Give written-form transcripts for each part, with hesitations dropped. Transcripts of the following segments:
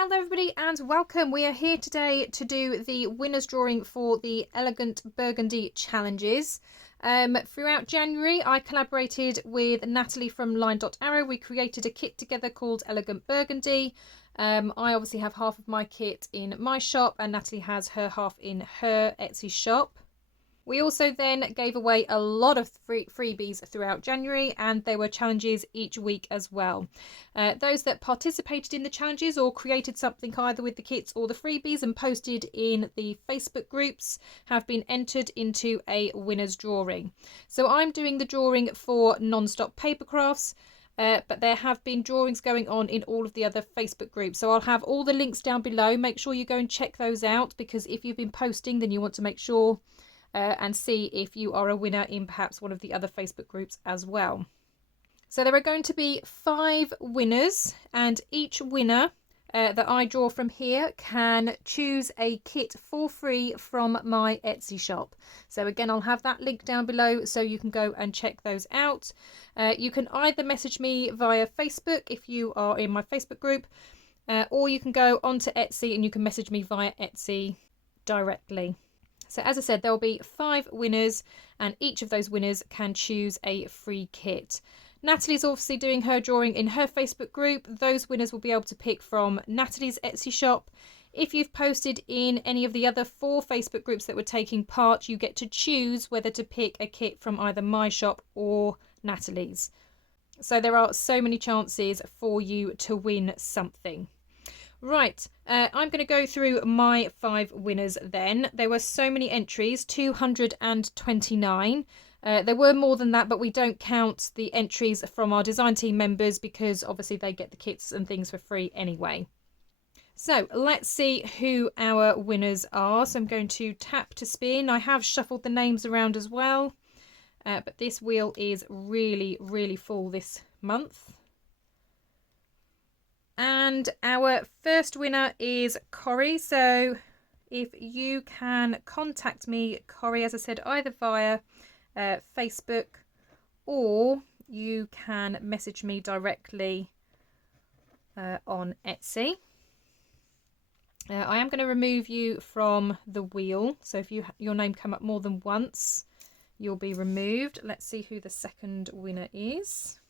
Hello everybody and welcome. We are here today to do the winners drawing for the Elegant Burgundy challenges. Throughout January I collaborated with Natalie from Line.Arrow. We created a kit together called Elegant Burgundy. I obviously have half of my kit in my shop and Natalie has her half in her Etsy shop. We also then gave away a lot of freebies throughout January, and there were challenges each week as well. Those that participated in the challenges or created something either with the kits or the freebies and posted in the Facebook groups have been entered into a winner's drawing. So I'm doing the drawing for Non-Stop Paper Crafts. But there have been drawings going on in all of the other Facebook groups. So I'll have all the links down below. Make sure you go and check those out, because if you've been posting, then you want to make sure and see if you are a winner in perhaps one of the other Facebook groups as well. So there are going to be 5 winners, and each winner that I draw from here can choose a kit for free from my Etsy shop. So again, I'll have that link down below so you can go and check those out. You can either message me via Facebook if you are in my Facebook group, or you can go onto Etsy and you can message me via Etsy directly. So as I said, there will be 5 winners, and each of those winners can choose a free kit. Natalie's obviously doing her drawing in her Facebook group. Those winners will be able to pick from Natalie's Etsy shop. If you've posted in any of the other 4 Facebook groups that were taking part, you get to choose whether to pick a kit from either my shop or Natalie's. So there are so many chances for you to win something. Right, I'm going to go through my 5 winners then. There were so many entries, 229. There were more than that, but we don't count the entries from our design team members because obviously they get the kits and things for free anyway. So let's see who our winners are. So I'm going to tap to spin. I have shuffled the names around as well, but this wheel is really full this month. And our first winner is Corrie. So if you can contact me, Corrie, as I said, either via Facebook, or you can message me directly on Etsy. I am going to remove you from the wheel. So if your name come up more than once, you'll be removed. Let's see who the second winner is.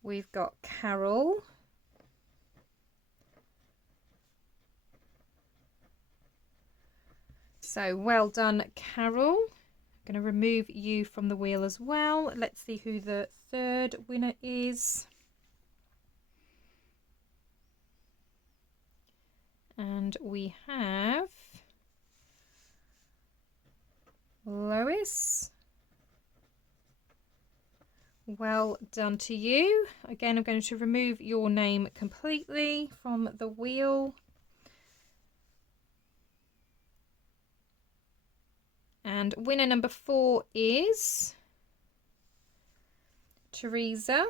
We've got Carol. So well done, Carol. I'm going to remove you from the wheel as well. Let's see who the third winner is. And we have Lois. Well done to you. Again, I'm going to remove your name completely from the wheel. And winner number 4 is Teresa.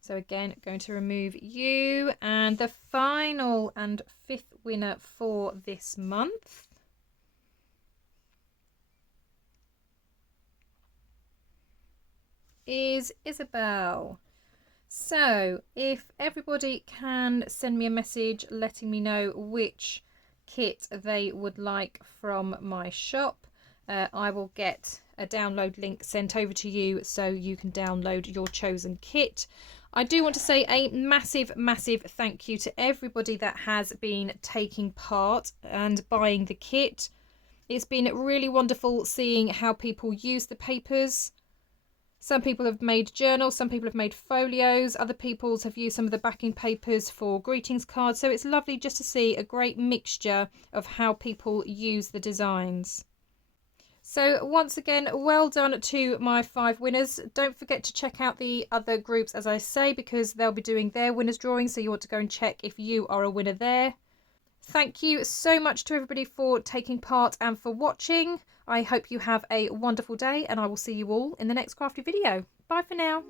So again, going to remove you. And the final and 5th winner for this month is Isabel. So if everybody can send me a message letting me know which kit they would like from my shop, I will get a download link sent over to you so you can download your chosen kit. I do want to say a massive thank you to everybody that has been taking part and buying the kit. It's been really wonderful seeing how people use the papers. Some people have made journals, some people have made folios, other people have used some of the backing papers for greetings cards. So it's lovely just to see a great mixture of how people use the designs. So once again, well done to my 5 winners. Don't forget to check out the other groups, as I say, because they'll be doing their winners drawing. So you want to go and check if you are a winner there. Thank you so much to everybody for taking part and for watching. I hope you have a wonderful day, and I will see you all in the next crafty video. Bye for now.